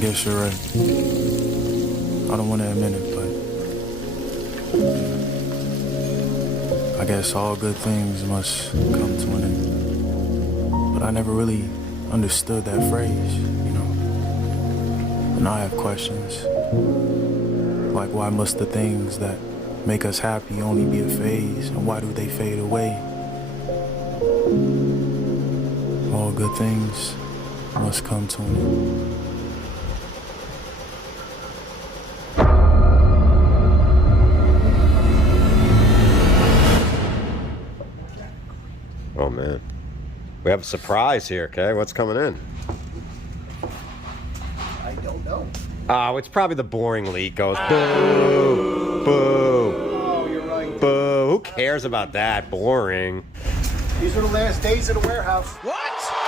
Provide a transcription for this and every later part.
guess you're right. I don't want to admit it, but I guess all good things must come to an end. But I never really understood that phrase, you know. And I have questions. Like, why must the things that make us happy only be a phase? And why do they fade away? All good things must come to an end. Oh man, we have a surprise here. Okay, what's coming in? I don't know. Oh, it's probably the boring leak. Goes boo, boo. Oh, you're right. Boo. Who cares about that? Boring. These are the last days of the warehouse. What?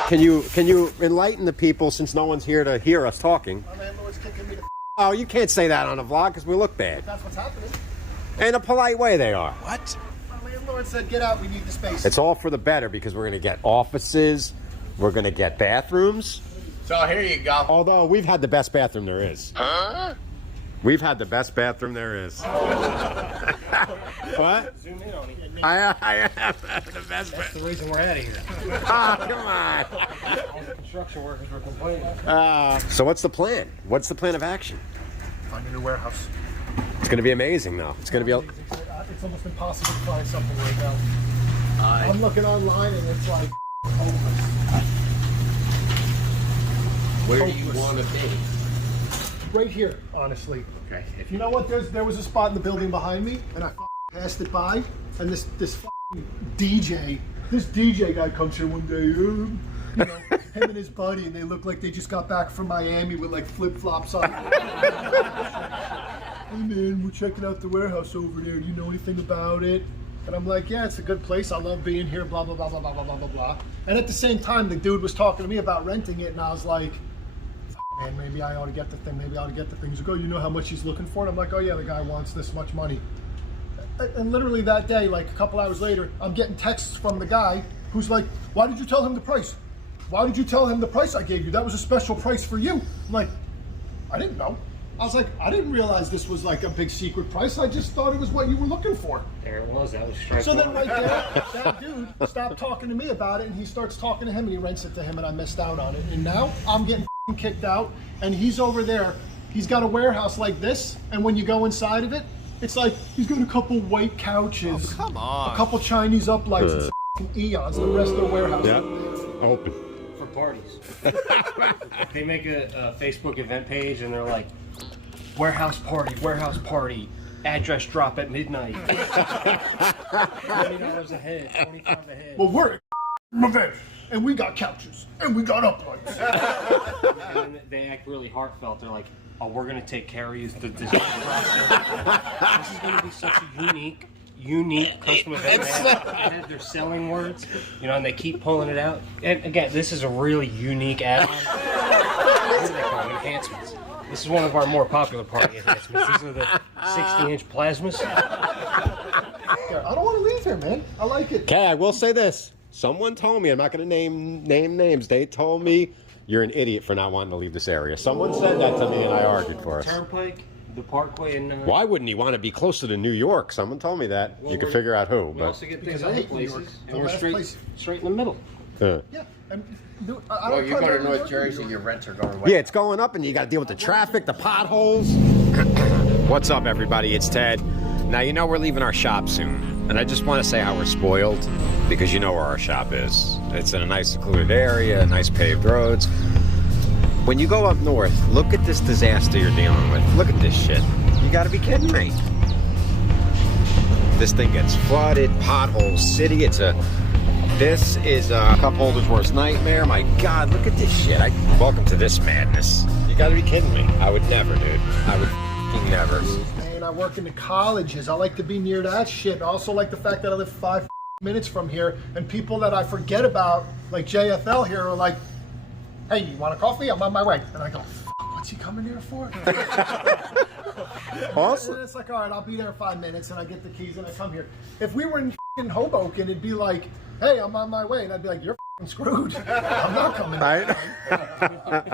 Can you enlighten the people since no one's here to hear us talking? My landlord's kicking me the Oh, you can't say that on a vlog because we look bad. That's what's happening. In a polite way, they are. What? My landlord said, get out, we need the space. It's all for the better because we're going to get offices, we're going to get bathrooms. So here you go. Although we've had the best bathroom there is. Huh? We've had the best bathroom there is. What? Zoom in on it. I have the best That's bathroom. the reason we're out of here. Oh, come on. All the construction workers were complaining. So what's the plan? What's the plan of action? Find a new warehouse. It's going to be amazing, though. It's going to be... It's almost impossible to find something right now. I'm looking online and it's like hopeless. Where do you want to be? Right here, honestly. Okay. You know what? There was a spot in the building behind me, and I passed it by, and this DJ guy comes here one day, you know, him and his buddy, and they look like they just got back from Miami with like flip flops on. Hey man, we're checking out the warehouse over there. Do you know anything about it? And I'm like, yeah, it's a good place. I love being here. Blah blah blah blah blah blah blah blah blah. And at the same time, the dude was talking to me about renting it, and I was like, man, maybe I ought to get the thing. Maybe I ought to get the thing. He's like, oh, you know how much he's looking for? And I'm like, oh yeah, the guy wants this much money. And literally that day, like a couple hours later, I'm getting texts from the guy who's like, why did you tell him the price? Why did you tell him the price I gave you? That was a special price for you. I'm like, I didn't know. I was like, I didn't realize this was like a big secret price. I just thought it was what you were looking for. There it was. That was strike So then one. right there, that dude stopped talking to me about it, and he starts talking to him, and he rents it to him, and I missed out on it. And now I'm getting kicked out, and he's over there. He's got a warehouse like this, and when you go inside of it, it's like he's got a couple white couches, Come on. a couple Chinese uplights, and eons. The rest of the warehouse. Yeah. Open. For parties. They make a Facebook event page and they're like, warehouse party, address drop at midnight. $20 a head, $25 a head. Well, we're event, and we got couches, and we got uplights. And then they act really heartfelt. They're like, oh, we're going to take care of you. The design process. This is going to be such a unique custom event. They have their selling words, you know, and they keep pulling it out. And again, this is a really unique add-on. What do they call them? Enhancements. This is one of our more popular party enhancements. These are the 60-inch plasmas. I don't want to leave here, man. I like it. Okay, I will say this. Someone told me, I'm not going to name names, they told me you're an idiot for not wanting to leave this area. Someone said that to me and I argued for us. Turnpike, the Parkway, and Why wouldn't he want to be closer to New York? Someone told me that. Well, you could we're- figure out who. we But also get things Because I other hate New places, York. and The we're last place. straight in the middle. Yeah. And, dude, I Well, don't you go to primarily North work in Jersey, New your York. rents are going way yeah, it's going up and you got to deal with the traffic, the potholes. What's up, everybody? It's Ted. Now, you know we're leaving our shop soon. And I just want to say how we're spoiled because you know where our shop is. It's in a nice secluded area, nice paved roads. When you go up north, look at this disaster you're dealing with. Look at this shit. You got to be kidding me. This thing gets flooded, potholes, city. This is a cup holder's worst nightmare. My God, look at this shit. Welcome to this madness. You gotta be kidding me. I would never, dude. I would f***ing never. Man, I work in the colleges. I like to be near that shit. I also like the fact that I live 5 minutes from here, and people that I forget about, like JFL here, are like, hey, you want a coffee? I'm on my way. And I go, what's he coming here for? Awesome. And it's like, all right, I'll be there in 5 minutes, and I get the keys and I come here. If we were in Hoboken, it'd be like, hey, I'm on my way, and I'd be like, you're screwed. I'm not coming. Right?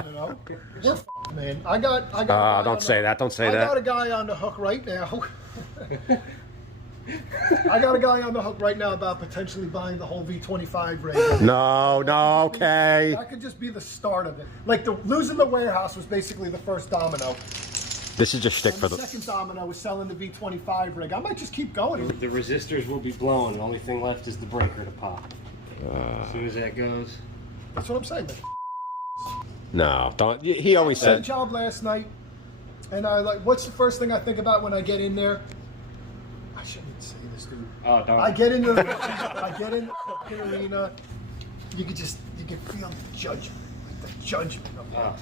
You know, we're Man, I got. Don't say that. Don't say I that. got a guy on the hook right now. I got a guy on the hook right now about potentially buying the whole V25 rig. No, okay. That could just be the start of it. Like losing the warehouse was basically the first domino. This is just shtick And for the the. second domino was selling the V25 rig. I might just keep going. The resistors will be blown. The only thing left is the breaker to pop. As soon as that goes. That's what I'm saying. Man. No, don't. He always I had a said. job last night, and I like. What's the first thing I think about when I get in there? I shouldn't even say this, dude. Oh, don't. I get in the fucking arena. You can feel the judgment, like the judgment of that.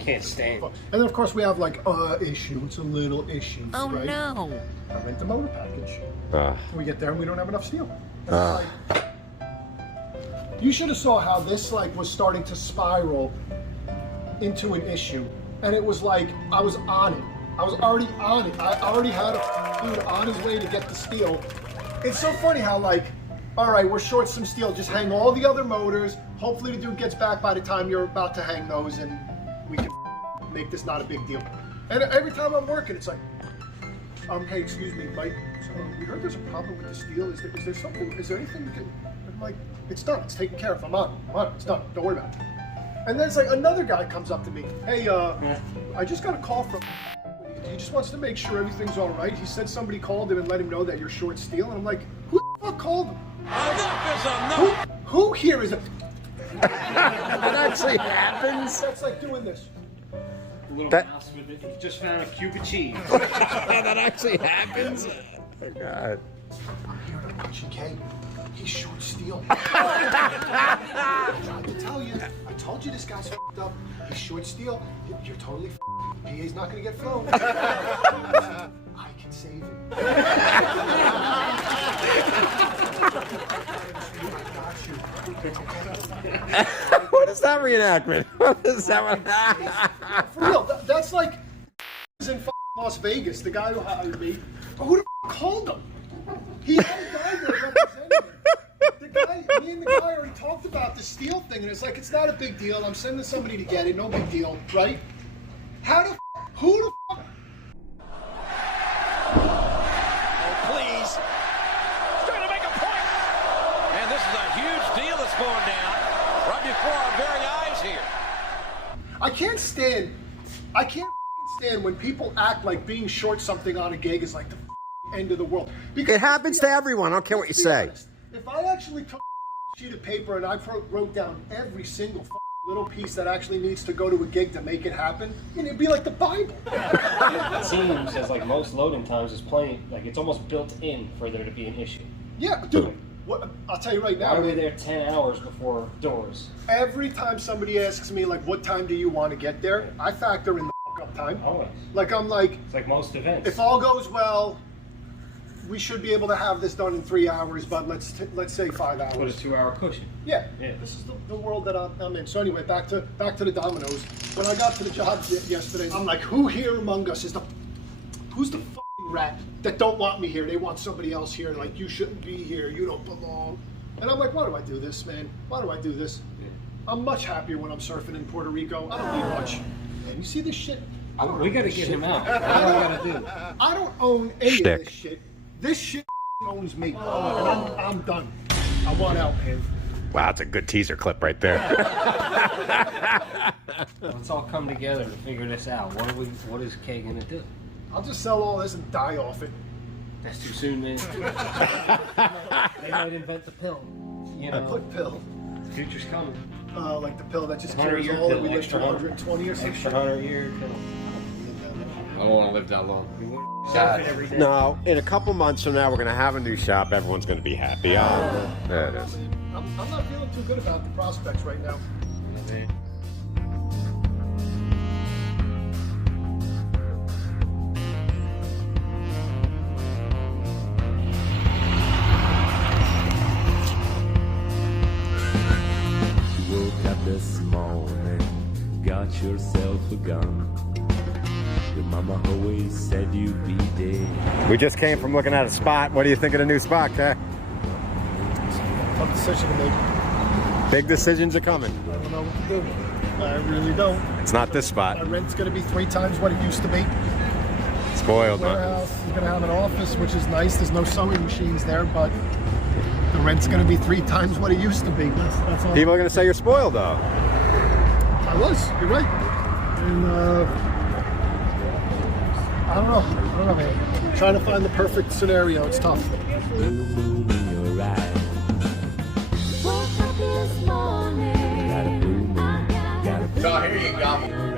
Can't stand. And then of course we have like issues, a little issues. Oh right? no! I rent the motor package. Uh, We get there and we don't have enough steel. And it's like, you should have saw how this like was starting to spiral into an issue, and it was like I was on it. I was already on it. I already had a dude on his way to get the steel. It's so funny how like, all right, we're short some steel. Just hang all the other motors. Hopefully the dude gets back by the time you're about to hang those, and we can make this not a big deal. And every time I'm working, it's like, hey, excuse me, Mike. So we heard there's a problem with the steel. Is there something? Is there anything we can? I'm like, it's done. It's taken care of. I'm on it. It's done. Don't worry about it. And then it's like another guy comes up to me. Hey, I just got a call from. He just wants to make sure everything's all right. He said somebody called him and let him know that you're short steel. And I'm like, who the fuck called him? Who here is a? that actually happens. That's like doing this. Little That- mouse with it. He just found a cube of cheese. that actually happens. Oh, God. I'm here to punch a K. He's short steel. I tried to tell you. I told you this guy's f***ed up. He's short steel. You're totally f***ed. PA's not gonna get flown. I can save him. I got you. What is that reenactment? What is that? For real, that's like in Las Vegas. The guy who hired me. Who the called him? He had a guy there representing him. Me and the guy already talked about the steel thing, and it's like, it's not a big deal. I'm sending somebody to get it. No big deal, right? How the who the Please. He's trying to make a point. And this is a huge deal that's going down right before our very eyes here. I can't stand when people act like being short something on a gig is like the end of the world. Because It happens to everyone. I don't care what you let's be say. honest, if I actually took a sheet of paper and I wrote down every single little piece that actually needs to go to a gig to make it happen, and it'd be like the Bible. It seems as like most loading times is playing like it's almost built in for there to be an issue. Yeah, dude. What, I'll tell you right now. Why are we man, there 10 hours before doors? every time somebody asks me like, what time do you want to get there? I factor in the up time. Always. Like I'm like, It's like most events. if all goes well, we should be able to have this done in 3 hours, but let's say 5 hours. Put a 2-hour cushion. Yeah. Yeah. This is the world that I'm in. So anyway, back to the Dominos. When I got to the job yesterday, I'm like, who here among us is who's the fucking rat that don't want me here? They want somebody else here. Like, you shouldn't be here. You don't belong. And I'm like, why do I do this, man? Why do I do this? Yeah. I'm much happier when I'm surfing in Puerto Rico. I don't need much. And you see this shit? I don't We own gotta this get shit. him out. What do we gotta do? I don't own any Shtick. of this shit. This shit owns me. And I'm done. I want out, man. Wow, that's a good teaser clip right there. Let's all come together to figure this out. What is Kay gonna do? I'll just sell all this and die off it. That's too soon, man. They might invent the pill. You know, What pill? the future's coming. Like the pill that just 100 cures year all that pill, we live to extra 120 or some Extra shit. 100-year pill. I don't want to live that long. Surfing every day. No, in a couple months from now, we're going to have a new shop. Everyone's going to be happy. There it is. I'm not feeling too good about the prospects right now. Woke up this morning, got yourself a gun. Your mama always said you'd be dead. We just came from looking at a spot. What do you think of the new spot, Kay? Tough decision to make. Big decisions are coming. I don't know what to do. I really don't. It's not this My spot. rent's going to be 3 times what it used to be. Spoiled, man. Warehouse is going to have an office, which is nice. There's no sewing machines there, but the rent's going to be 3 times what it used to be. That's all. People are gonna say you're spoiled, though. I was. You're right. And I don't know, man. Trying to find the perfect scenario. It's tough. Blue moon in your eyes. Woke up this morning. Got a blue moon. Got a blue So here you go.